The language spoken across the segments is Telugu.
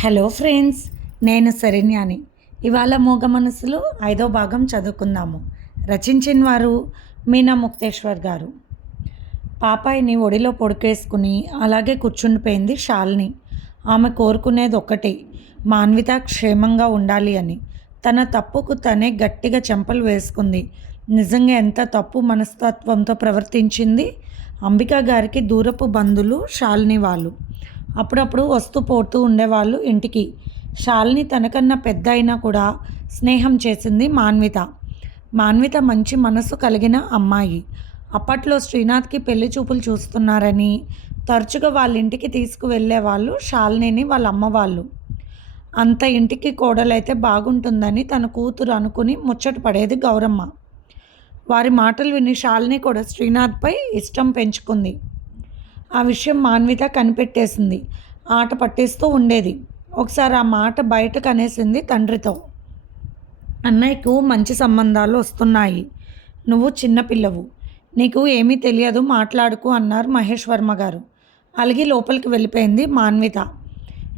హలో ఫ్రెండ్స్ నేను శరణ్యాని. ఇవాళ మూగ మనసులో ఐదో భాగం చదువుకుందాము. రచించిన వారు మీనా ముక్తేశ్వర్ గారు. పాపాయిని ఒడిలో పొడికేసుకుని అలాగే కూర్చుండిపోయింది షాల్ని. ఆమె కోరుకునేది ఒక్కటే మాన్విత క్షేమంగా ఉండాలి అని. తన తప్పుకు తనే గట్టిగా చెంపలు వేసుకుంది. నిజంగా ఎంత తప్పు మనస్తత్వంతో ప్రవర్తించింది? అంబికా గారికి దూరపు బంధువులు షాల్ని వాళ్ళు. అప్పుడప్పుడు వస్తూ పోతూ ఉండేవాళ్ళు ఇంటికి. శాలిని తనకన్నా పెద్ద అయినా కూడా స్నేహం చేసింది మాన్విత. మాన్విత మంచి మనసు కలిగిన అమ్మాయి. అప్పట్లో శ్రీనాథ్కి పెళ్ళి చూపులు చూస్తున్నారని తరచుగా వాళ్ళ ఇంటికి తీసుకువెళ్ళే వాళ్ళు శాలినిని వాళ్ళ అమ్మ వాళ్ళు. అంత ఇంటికి కోడలైతే బాగుంటుందని తన కూతురు అనుకుని ముచ్చట పడేది గౌరమ్మ. వారి మాటలు విని శాలిని కూడా శ్రీనాథ్పై ఇష్టం పెంచుకుంది. ఆ విషయం మాన్విత కనిపెట్టేసింది. ఆట పట్టిస్తూ ఉండేది. ఒకసారి ఆ మాట బయటకు అనేసింది తండ్రితో. అన్నయ్యకు మంచి సంబంధాలు వస్తున్నాయి. నువ్వు చిన్నపిల్లవు నీకు ఏమీ తెలియదు మాట్లాడుకు అన్నారు మహేష్ వర్మ గారు. అలిగి లోపలికి వెళ్ళిపోయింది మాన్విత.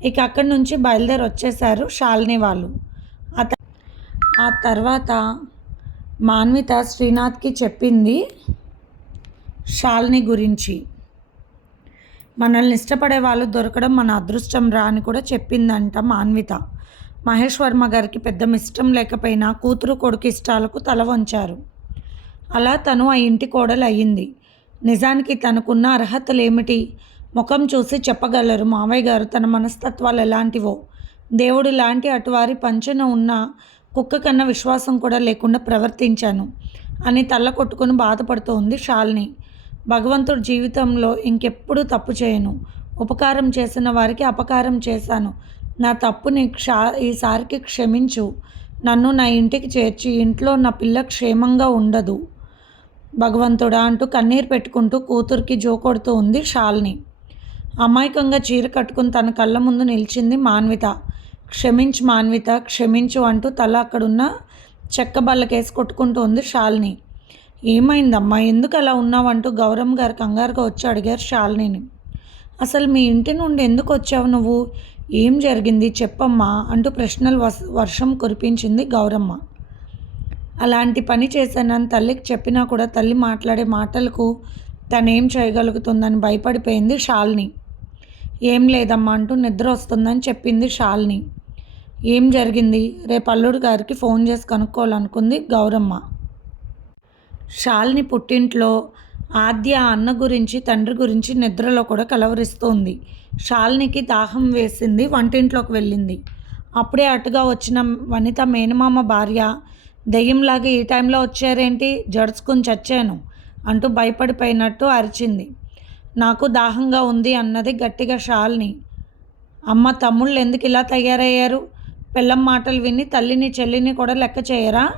ఇక అక్కడి నుంచి బయలుదేరి వచ్చేసారు శాలిని వాళ్ళు. ఆ ఆ తర్వాత మాన్విత శ్రీనాథ్కి చెప్పింది శాలిని గురించి. మనల్ని ఇష్టపడే వాళ్ళు దొరకడం మన అదృష్టం రా అని కూడా చెప్పిందంట మాన్విత. మహేష్ వర్మ గారికి పెద్ద ఇష్టం లేకపోయినా కూతురు కొడుకు ఇష్టాలకు తల వంచారు. అలా తను ఆ ఇంటి కోడలు అయ్యింది. నిజానికి తనకున్న అర్హతలు ఏమిటి ముఖం చూసి చెప్పగలరు మావయ్య గారు తన మనస్తత్వాలు ఎలాంటివో. దేవుడు లాంటి అటువారి పంచన ఉన్న కుక్క కన్నా విశ్వాసం కూడా లేకుండా ప్రవర్తించాను అని తల్ల కొట్టుకుని బాధపడుతూ ఉంది భగవంతుడు జీవితంలో ఇంకెప్పుడు తప్పు చేయను. ఉపకారం చేసిన వారికి అపకారం చేశాను. నా తప్పుని క్షా ఈసారికి క్షమించు. నన్ను నా ఇంటికి చేర్చి ఇంట్లో నా పిల్ల క్షేమంగా ఉండదు. భగవంతుడా అంటూ కన్నీరు పెట్టుకుంటూ కూతురికి జోకొడుతూ ఉంది షాల్ని. అమాయకంగా చీర కట్టుకుని తన కళ్ళ ముందు నిలిచింది మాన్విత. క్షమించు మాన్విత క్షమించు అంటూ తల అక్కడున్న చెక్క బల్లకేసి కొట్టుకుంటూ ఉంది షాల్ని. ఏమైందమ్మా? ఎందుకు అలా ఉన్నావంటూ గౌరమ్మ గారు కంగారుగా వచ్చి అడిగారు శాలినిని. అసలు మీ ఇంటి నుండి ఎందుకు వచ్చావు నువ్వు? ఏం జరిగింది? చెప్పమ్మా అంటూ ప్రశ్నలు వర్షం కురిపించింది గౌరమ్మ. అలాంటి పని చేశానని తల్లికి చెప్పినా కూడా తల్లి మాట్లాడే మాటలకు తనేం చేయగలుగుతుందని భయపడిపోయింది షాల్ని ఏం లేదమ్మా అంటూ నిద్ర వస్తుందని చెప్పింది షాల్ని ఏం జరిగింది? రేపు అల్లుడు గారికి ఫోన్ చేసి కనుక్కోవాలనుకుంది గౌరమ్మ. షాల్ని పుట్టింట్లో ఆద్య అన్న గురించి తండ్రి గురించి నిద్రలో కూడా కలవరిస్తోంది. షాల్నికి దాహం వేసింది వంటింట్లోకి వెళ్ళింది. అప్పుడే అటుగా వచ్చిన వనిత మేనమామ భార్య దెయ్యంలాగా ఈ టైంలో వచ్చారేంటి? జడుచుకుని చచ్చాను అంటూ భయపడిపోయినట్టు అరిచింది. నాకు దాహంగా ఉంది అన్నది గట్టిగా షాల్ని. అమ్మ తమ్ముళ్ళు ఎందుకు ఇలా తయారయ్యారు? పిల్లం మాటలు విని తల్లిని చెల్లిని కూడా లెక్క చేయరా?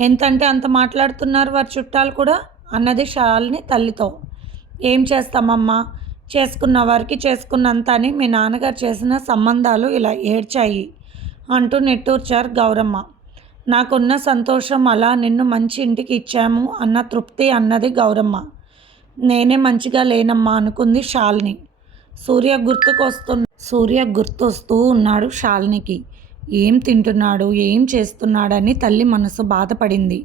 ఎంతంటే అంత మాట్లాడుతున్నారు వారి చుట్టాలు కూడా? అన్నది షాలిని తల్లితో. ఏం చేస్తామమ్మా? చేసుకున్న వారికి చేసుకున్నంత అని మీ నాన్నగారు చేసిన సంబంధాలు ఇలా ఏడ్చాయి అంటూ నిట్టూర్చారు గౌరమ్మ. నాకున్న సంతోషం అలా నిన్ను మంచి ఇంటికి ఇచ్చాము అన్న తృప్తి అన్నది గౌరమ్మ. నేనే మంచిగా లేనమ్మా అనుకుంది శాలిని సూర్య గుర్తుకొస్తు సూర్య గుర్తొస్తూ ఉన్నాడు శాలినికి ఏం తింటున్నాడు? ఏం చేస్తున్నాడని తల్లి మనసు బాధపడింది.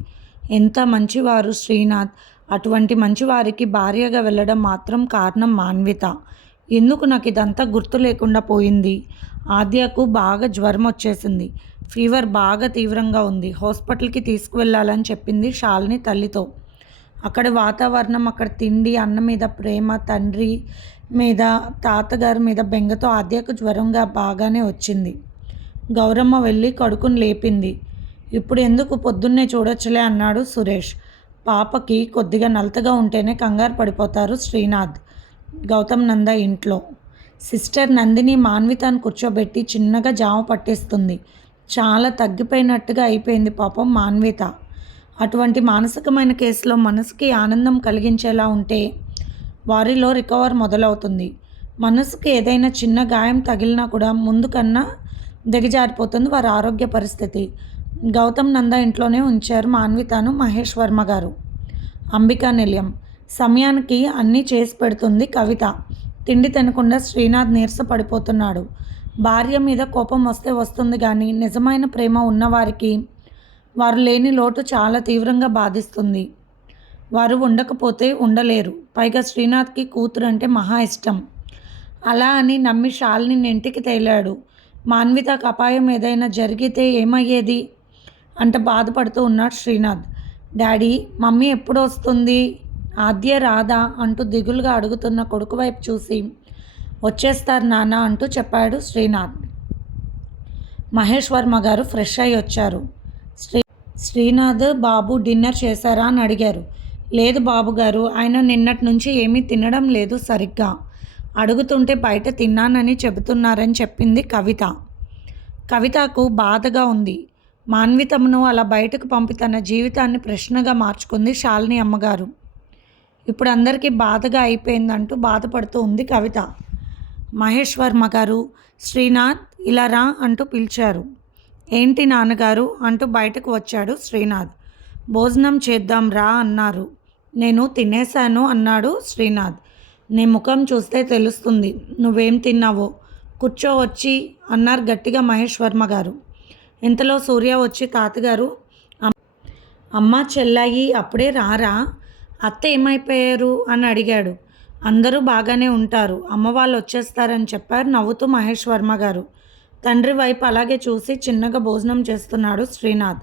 ఎంత మంచివారు శ్రీనాథ్? అటువంటి మంచివారికి భార్యగా వెళ్ళడం మాత్రం కారణం మాన్విత. ఎందుకు నాకు ఇదంతా గుర్తు లేకుండా పోయింది? ఆద్యకు బాగా జ్వరం వచ్చేసింది ఫీవర్ బాగా తీవ్రంగా ఉంది. హాస్పిటల్కి తీసుకువెళ్ళాలని చెప్పింది షాల్ని తల్లితో. అక్కడ వాతావరణం అక్కడ తిండి అన్న మీద ప్రేమ తండ్రి మీద తాతగారి మీద బెంగతో ఆద్యకు జ్వరంగా బాగానే వచ్చింది. గౌరమ్మ వెళ్ళి కడుకుని లేపింది. ఇప్పుడు ఎందుకు పొద్దున్నే చూడొచ్చులే అన్నాడు సురేష్. పాపకి కొద్దిగా నలతగా ఉంటేనే కంగారు పడిపోతారు శ్రీనాథ్ గౌతమ్ నంద ఇంట్లో. సిస్టర్ నందిని మాన్వితాన్ని కూర్చోబెట్టి చిన్నగా జామ పట్టేస్తుంది. చాలా తగ్గిపోయినట్టుగా అయిపోయింది పాపం మాన్విత. అటువంటి మానసికమైన కేసులో మనసుకి ఆనందం కలిగించేలా ఉంటే వారిలో రికవర్ మొదలవుతుంది. మనసుకి ఏదైనా చిన్న గాయం తగిలినా కూడా ముందు కన్నా దిగజారిపోతుంది వారి ఆరోగ్య పరిస్థితి. గౌతమ్ నంద ఇంట్లోనే ఉంచారు మాన్వితాను మహేష్ వర్మ గారు. అంబికా నిలయం. సమయానికి అన్నీ చేసి పెడుతుంది కవిత. తిండి తినకుండా శ్రీనాథ్ నీరస పడిపోతున్నాడు భార్య మీద కోపం వస్తే వస్తుంది కానీ నిజమైన ప్రేమ ఉన్నవారికి వారు లేని లోటు చాలా తీవ్రంగా బాధిస్తుంది. వారు ఉండకపోతే ఉండలేరు. పైగా శ్రీనాథ్కి కూతురు అంటే మహా ఇష్టం. అలా అని నమ్మి షాల్ని ఇంటికి తేలాడు. మాన్వితకు అపాయం ఏదైనా జరిగితే ఏమయ్యేది? అంట బాధపడుతూ ఉన్నాడు శ్రీనాథ్. డాడీ మమ్మీ ఎప్పుడు వస్తుంది? ఆద్య రాదా? అంటూ దిగులుగా అడుగుతున్న కొడుకు వైపు చూసి. వచ్చేస్తారు నాన్న అంటూ చెప్పాడు శ్రీనాథ్. మహేష్ వర్మ గారు ఫ్రెష్ అయి వచ్చారు. శ్రీ శ్రీనాథ్ బాబు డిన్నర్ చేశారా అని అడిగారు. లేదు బాబు గారు ఆయన నిన్నటి నుంచి ఏమీ తినడం లేదు సరిగ్గా. అడుగుతుంటే బయట తిన్నానని చెబుతున్నారని చెప్పింది కవిత. కవితకు బాధగా ఉంది. మాన్వితమును అలా బయటకు పంపి తన జీవితాన్ని ప్రశ్నగా మార్చుకుంది శాలిని అమ్మగారు. ఇప్పుడు అందరికీ బాధగా అయిపోయిందంటూ బాధపడుతూ ఉంది కవిత. మహేష్ వర్మ గారు శ్రీనాథ్ ఇలా రా అంటూ పిలిచారు. ఏంటి నాన్నగారు అంటూ బయటకు వచ్చాడు శ్రీనాథ్. భోజనం చేద్దాం రా అన్నారు. నేను తినేశాను అన్నాడు శ్రీనాథ్. నీ ముఖం చూస్తే తెలుస్తుంది. నువ్వేం తిన్నావో? కూర్చో వచ్చి అన్నారు గట్టిగా మహేష్ వర్మ గారు. ఇంతలో సూర్య వచ్చి తాతగారు అమ్మ చెల్లాయి అప్పుడే రారా? అత్త ఏమైపోయారు? అని అడిగాడు. అందరూ బాగానే ఉంటారు. అమ్మ వాళ్ళు వచ్చేస్తారని చెప్పారు నవ్వుతూ మహేష్ వర్మ గారు. తండ్రి వైపు అలాగే చూసి చిన్నగా భోజనం చేస్తున్నాడు శ్రీనాథ్.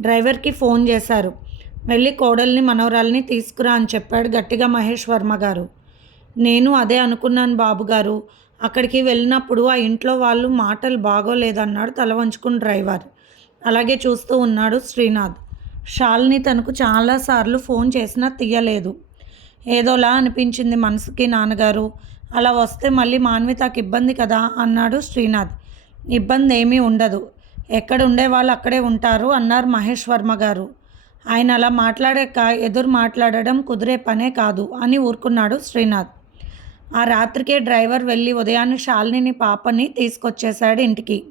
డ్రైవర్కి ఫోన్ చేశారు. వెళ్ళి కోడల్ని మనవరాల్ని తీసుకురా అని చెప్పాడు గట్టిగా మహేష్ వర్మ గారు. నేను అదే అనుకున్నాను బాబుగారు అక్కడికి వెళ్ళినప్పుడు ఆ ఇంట్లో వాళ్ళు మాటలు బాగోలేదన్నాడు తల వంచుకుని డ్రైవర్. అలాగే చూస్తూ ఉన్నాడు శ్రీనాథ్. షాల్ని తనకు చాలాసార్లు ఫోన్ చేసినా తీయలేదు. ఏదోలా అనిపించింది మనసుకి నాన్నగారు. అలా వస్తే మళ్ళీ మాన్వితకి ఇబ్బంది కదా అన్నాడు శ్రీనాథ్. ఇబ్బంది ఏమీ ఉండదు. ఎక్కడ ఉండే వాళ్ళు అక్కడే ఉంటారు అన్నారు మహేష్ వర్మ గారు. ఆయన అలా మాట్లాడాక ఎదురు మాట్లాడడం కుదిరే పనే కాదు అని ఊరుకున్నాడు శ్రీనాథ్. ఆ రాత్రికే డ్రైవర్ వెళ్ళి ఉదయాన్నే శాలిని పాపని తీసుకొచ్చేశాడు ఇంటికి.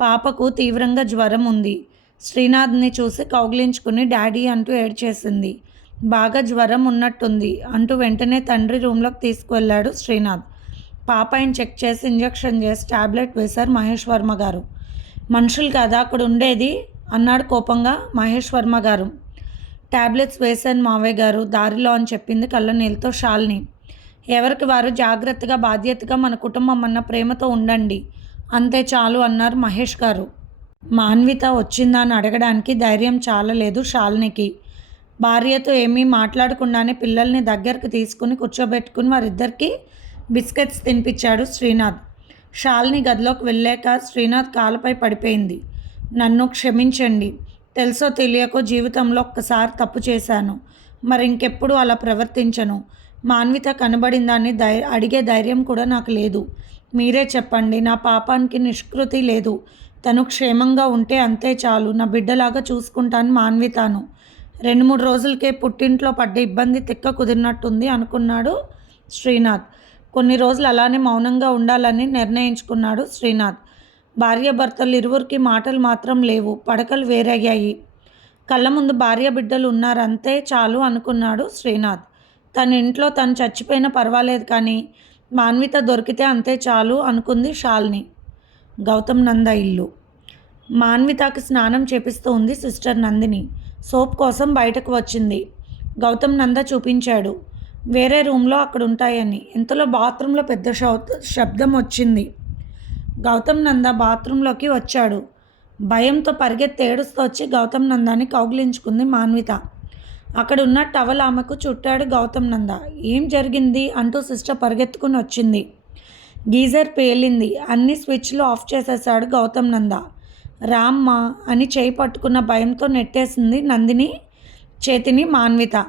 పాపకు తీవ్రంగా జ్వరం ఉంది. శ్రీనాథ్ని చూసి కౌగిలించుకుని డాడీ అంటూ ఏడ్చేసింది. బాగా జ్వరం ఉన్నట్టుంది అంటూ వెంటనే తండ్రి రూమ్లోకి తీసుకువెళ్ళాడు శ్రీనాథ్. పాప ఆయన చెక్ చేసి ఇంజెక్షన్ చేసి టాబ్లెట్ వేశారు మహేష్ వర్మ గారు. మనుషులు కదా అక్కడ ఉండేది అన్నాడు కోపంగా మహేష్ వర్మ గారు. టాబ్లెట్స్ వేశాను మావయ్య గారు దారిలో అని చెప్పింది కళ్ళ నీళ్ళతో షాల్ని. ఎవరికి వారు జాగ్రత్తగా బాధ్యతగా మన కుటుంబం అన్న ప్రేమతో ఉండండి. అంతే చాలు అన్నారు మహేష్ గారు. మాన్విత వచ్చిందా అని అడగడానికి ధైర్యం చాలలేదు శాలినికి. భార్యతో ఏమీ మాట్లాడకుండానే పిల్లల్ని దగ్గరకు తీసుకుని కూర్చోబెట్టుకుని వారిద్దరికీ బిస్కెట్స్ తినిపించాడు శ్రీనాథ్. షాల్ని గదిలోకి వెళ్ళాక శ్రీనాథ్ కాలుపై పడిపోయింది. నన్ను క్షమించండి. తెలుసో తెలియకో జీవితంలో ఒక్కసారి తప్పు చేశాను. మరి ఇంకెప్పుడు అలా ప్రవర్తించను. మాన్విత కనబడిందాన్ని ధై అడిగే ధైర్యం కూడా నాకు లేదు. మీరే చెప్పండి నా పాపానికి నిష్కృతి లేదు. తను క్షేమంగా ఉంటే అంతే చాలు నా బిడ్డలాగా చూసుకుంటాను మాన్వితాను. రెండు మూడు రోజులకే పుట్టింట్లో పడ్డ ఇబ్బంది తిక్క కుదిరినట్టుంది అనుకున్నాడు శ్రీనాథ్. కొన్ని రోజులు అలానే మౌనంగా ఉండాలని నిర్ణయించుకున్నాడు శ్రీనాథ్. భార్యాభర్తలు ఇరువురికి మాటలు మాత్రం లేవు పడకలు వేరయ్యాయి. కళ్ళ ముందు భార్య బిడ్డలు ఉన్నారు అంతే చాలు అనుకున్నాడు శ్రీనాథ్. తన ఇంట్లో తను చచ్చిపోయినా పర్వాలేదు కానీ మాన్విత దొరికితే అంతే చాలు అనుకుంది షాల్ని. గౌతమ్ నంద ఇల్లు. మాన్వితకి స్నానం చేపిస్తూ ఉంది సిస్టర్ నందిని. సోప్ కోసం బయటకు వచ్చింది. గౌతమ్ నంద చూపించాడు. వేరే రూమ్లో అక్కడ ఉంటాయని ఇంతలో బాత్రూంలో పెద్ద శౌ- శబ్దం వచ్చింది. గౌతమ్ నంద బాత్రూంలోకి వచ్చాడు. భయంతో పరిగెత్తి ఏడుస్తూ వచ్చి గౌతమ్ నందాని కౌగిలించుకుంది మాన్విత. అక్కడ ఉన్న టవల్ ఆమెకు చుట్టాడు గౌతమ్ నంద. ఏం జరిగింది? అంటూ సిస్టర్ పరిగెత్తుకుని వచ్చింది. గీజర్ పేలింది. అన్ని స్విచ్లు ఆఫ్ చేసేసాడు గౌతమ్ నంద. రామ్మ అని చేయి పట్టుకున్న భయంతో నెట్టేసింది నందిని చేతిని మాన్విత.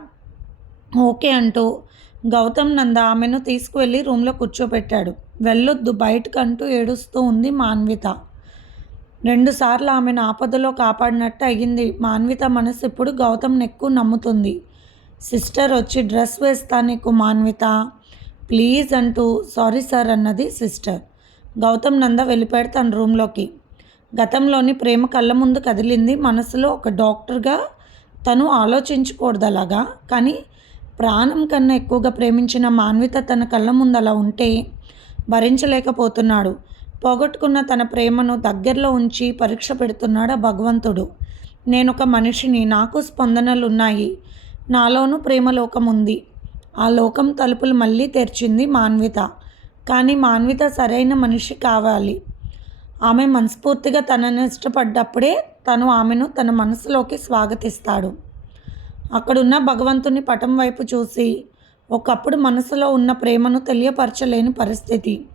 ఓకే అంటూ గౌతమ్ నంద ఆమెను తీసుకువెళ్ళి రూమ్లో కూర్చోపెట్టాడు. వెళ్ళొద్దు బయటకంటూ అంటూ ఏడుస్తూ ఉంది మాన్విత. రెండుసార్లు ఆమెను ఆపదలో కాపాడినట్టు అయ్యింది. మాన్విత మనసు ఇప్పుడు గౌతమ్ ఎక్కువ నమ్ముతుంది. సిస్టర్ వచ్చి డ్రెస్ వేస్తా నీకు మాన్విత. ప్లీజ్ అంటూ సారీ సార్ అన్నది సిస్టర్. గౌతమ్ నంద వెళ్ళిపోయాడు తన రూమ్లోకి. గతంలోని ప్రేమ కళ్ళ ముందు కదిలింది. మనసులో ఒక డాక్టర్గా తను ఆలోచించకూడదు అలాగా కానీ ప్రాణం కన్నా ఎక్కువగా ప్రేమించిన మాన్విత తన కళ్ళ ముందు అలా ఉంటే భరించలేకపోతున్నాడు. పోగొట్టుకున్న తన ప్రేమను దగ్గరలో ఉంచి పరీక్ష పెడుతున్నాడు ఆ భగవంతుడు. నేను ఒక మనిషిని నాకు స్పందనలు ఉన్నాయి నాలోనూ ప్రేమ లోకం ఉంది. ఆ లోకం తలుపులు మళ్ళీ తెరిచింది మాన్విత. కానీ మాన్విత సరైన మనిషి కావాలి. ఆమె మనస్ఫూర్తిగా తనను ఇష్టపడ్డప్పుడే తను ఆమెను తన మనసులోకి స్వాగతిస్తాడు. అక్కడున్న భగవంతుని పటం వైపు చూసి ఒకప్పుడు మనసులో ఉన్న ప్రేమను తెలియపరచలేని పరిస్థితి.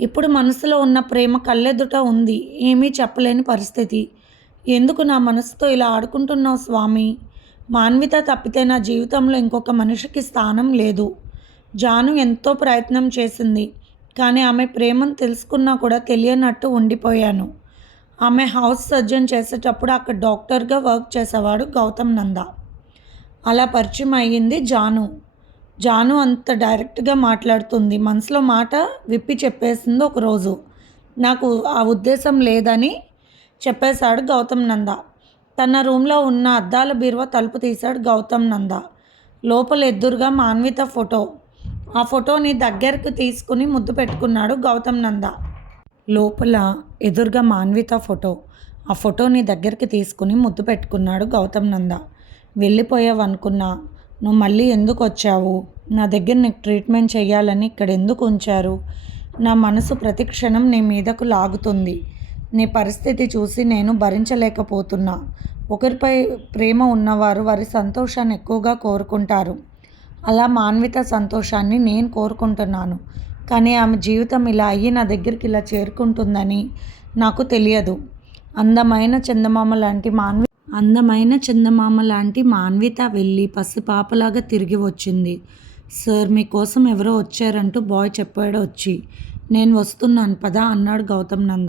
ఇప్పుడు మనసులో ఉన్న ప్రేమ కళ్ళెదుట ఉంది. ఏమీ చెప్పలేని పరిస్థితి. ఎందుకు నా మనసుతో ఇలా ఆడుకుంటున్నావు స్వామి? మాన్విత తప్పితే నా జీవితంలో ఇంకొక మనిషికి స్థానం లేదు. జాను ఎంతో ప్రయత్నం చేసింది. కానీ ఆమె ప్రేమను తెలుసుకున్నా కూడా తెలియనట్టు ఉండిపోయాను. ఆమె హౌస్ సర్జన్ చేసేటప్పుడు అక్కడ డాక్టర్గా వర్క్ చేసేవాడు గౌతమ్ నంద. అలా పరిచయం అయ్యింది జాను. జాను అంత డైరెక్ట్గా మాట్లాడుతుంది. మనసులో మాట విప్పి చెప్పేసింది ఒకరోజు నాకు ఆ ఉద్దేశం లేదని చెప్పేశాడు గౌతమ్ నంద. తన రూమ్లో ఉన్న అద్దాల బీరువా తలుపు తీశాడు గౌతమ్ నంద. లోపల ఎదురుగా మాన్విత ఫోటో. ఆ ఫోటోని దగ్గరకు తీసుకుని ముద్దు పెట్టుకున్నాడు గౌతమ్ నంద. లోపల ఎదురుగా మాన్విత ఫోటో. ఆ ఫోటోని దగ్గరికి తీసుకుని ముద్దు పెట్టుకున్నాడు గౌతమ్ నంద. వెళ్ళిపోయావనుకున్నా. నువ్వు మళ్ళీ ఎందుకు వచ్చావు? నా దగ్గర నీకు ట్రీట్మెంట్ చేయాలని ఇక్కడ ఎందుకు ఉంచారు? నా మనసు ప్రతి క్షణం నీ మీదకు లాగుతుంది. నీ పరిస్థితి చూసి నేను భరించలేకపోతున్నా. ఒకరిపై ప్రేమ ఉన్నవారు వారి సంతోషాన్ని ఎక్కువగా కోరుకుంటారు. అలా మాన్విత సంతోషాన్ని నేను కోరుకుంటున్నాను. కానీ ఆమె జీవితం ఇలా అయ్యి నా దగ్గరికి ఇలా చేరుకుంటుందని నాకు తెలియదు. అందమైన చందమామ లాంటి మాన్వి అందమైన చందమామ లాంటి మాన్విత వెళ్ళి పసిపాపలాగా తిరిగి వచ్చింది. సార్ మీకోసం ఎవరో వచ్చారంటూ బాయ్ చెప్పాడు వచ్చి. నేను వస్తున్నాను పదా అన్నాడు గౌతమ్ నంద.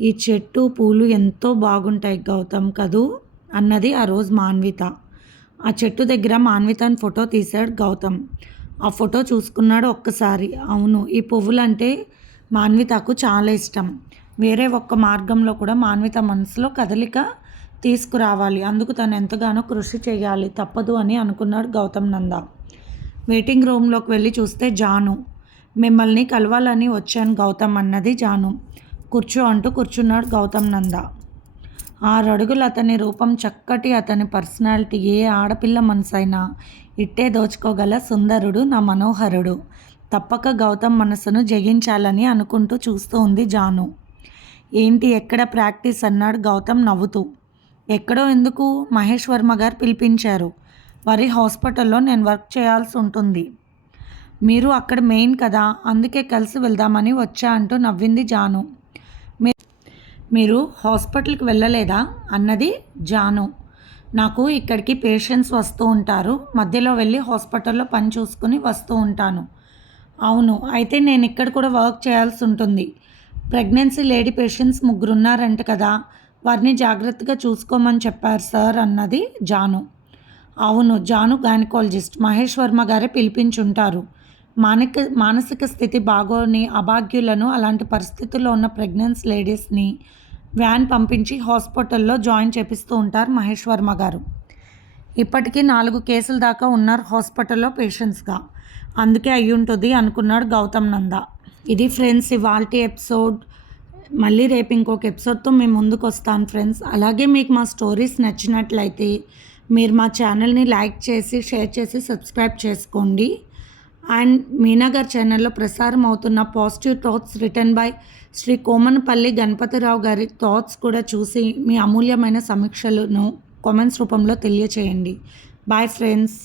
ఈ చెట్టు పూలు ఎంతో బాగుంటాయి గౌతమ్ కదూ అన్నది ఆ రోజు మాన్విత. ఆ చెట్టు దగ్గర మాన్వితని ఫోటో తీశాడు గౌతమ్. ఆ ఫోటో చూసుకున్నాడు ఒక్కసారి. అవును ఈ పువ్వులంటే మాన్వితకు చాలా ఇష్టం. వేరే ఒక్క మార్గంలో కూడా మాన్విత మనసులో కదలిక తీసుకురావాలి. అందుకు తను ఎంతగానో కృషి చేయాలి. తప్పదు అని అనుకున్నాడు గౌతమ్ నంద. వెయిటింగ్ రూమ్లోకి వెళ్ళి చూస్తే జాను. మిమ్మల్ని కలవాలని వచ్చాను గౌతమ్ అన్నది జాను. కూర్చో అంటూ కూర్చున్నాడు గౌతమ్ నంద. ఆరు అడుగులు అతని రూపం చక్కటి అతని పర్సనాలిటీ. ఏ ఆడపిల్ల మనసైనా ఇట్టే దోచుకోగల సుందరుడు నా మనోహరుడు. తప్పక గౌతమ్ మనసును జయించాలని అనుకుంటూ చూస్తూ ఉంది జాను. ఏంటి ఎక్కడ ప్రాక్టీస్ అన్నాడు గౌతమ్ నవ్వుతూ. ఎక్కడో ఎందుకు మహేష్ వర్మ గారు పిలిపించారు. వారి హాస్పిటల్లో నేను వర్క్ చేయాల్సి ఉంటుంది. మీరు అక్కడ మెయిన్ కదా అందుకే కలిసి వెళ్దామని వచ్చా అంటూ నవ్వింది జాను. మీ- మీరు హాస్పిటల్కి వెళ్ళలేదా? అన్నది జాను. నాకు ఇక్కడికి పేషెంట్స్ వస్తూ ఉంటారు. మధ్యలో వెళ్ళి హాస్పిటల్లో పని చూసుకుని వస్తూ ఉంటాను. అవును అయితే నేను ఇక్కడ కూడా వర్క్ చేయాల్సి ఉంటుంది. ప్రెగ్నెన్సీ లేడీ పేషెంట్స్ ముగ్గురు ఉన్నారంట కదా వారిని జాగ్రత్తగా చూసుకోమని చెప్పారు సార్ అన్నది జాను. అవును జాను గైనకాలజిస్ట్ మహేష్ వర్మ గారే పిలిపించుంటారు. మానక మానసిక స్థితి బాగోని అభాగ్యులను అలాంటి పరిస్థితుల్లో ఉన్న ప్రెగ్నెన్స్ లేడీస్ని వ్యాన్ పంపించి హాస్పిటల్లో జాయిన్ చేపిస్తూ ఉంటారు మహేష్ వర్మ గారు. ఇప్పటికీ నాలుగు కేసుల దాకా ఉన్నారు హాస్పిటల్లో పేషెంట్స్గా. అందుకే అయ్యి ఉంటుంది అనుకున్నాడు గౌతమ్ నంద. ఇది ఫ్రెండ్స్ ఇవాల్టి ఎపిసోడ్. మళ్ళీ రేపు ఇంకొక ఎపిసోడ్తో మేము ముందుకు వస్తాను ఫ్రెండ్స్. అలాగే మీకు మా స్టోరీస్ నచ్చినట్లయితే మీరు మా ఛానల్ని లైక్ చేసి షేర్ చేసి సబ్స్క్రైబ్ చేసుకోండి. అండ్ మీనాగర్ ఛానల్లో ప్రసారం అవుతున్న positive thoughts return by Shri Komanapalli Ganapathirao గారి థాట్స్ కూడా చూసి మీ అమూల్యమైన సమీక్షలను కామెంట్స్ రూపంలో తెలియచేయండి. Bye friends.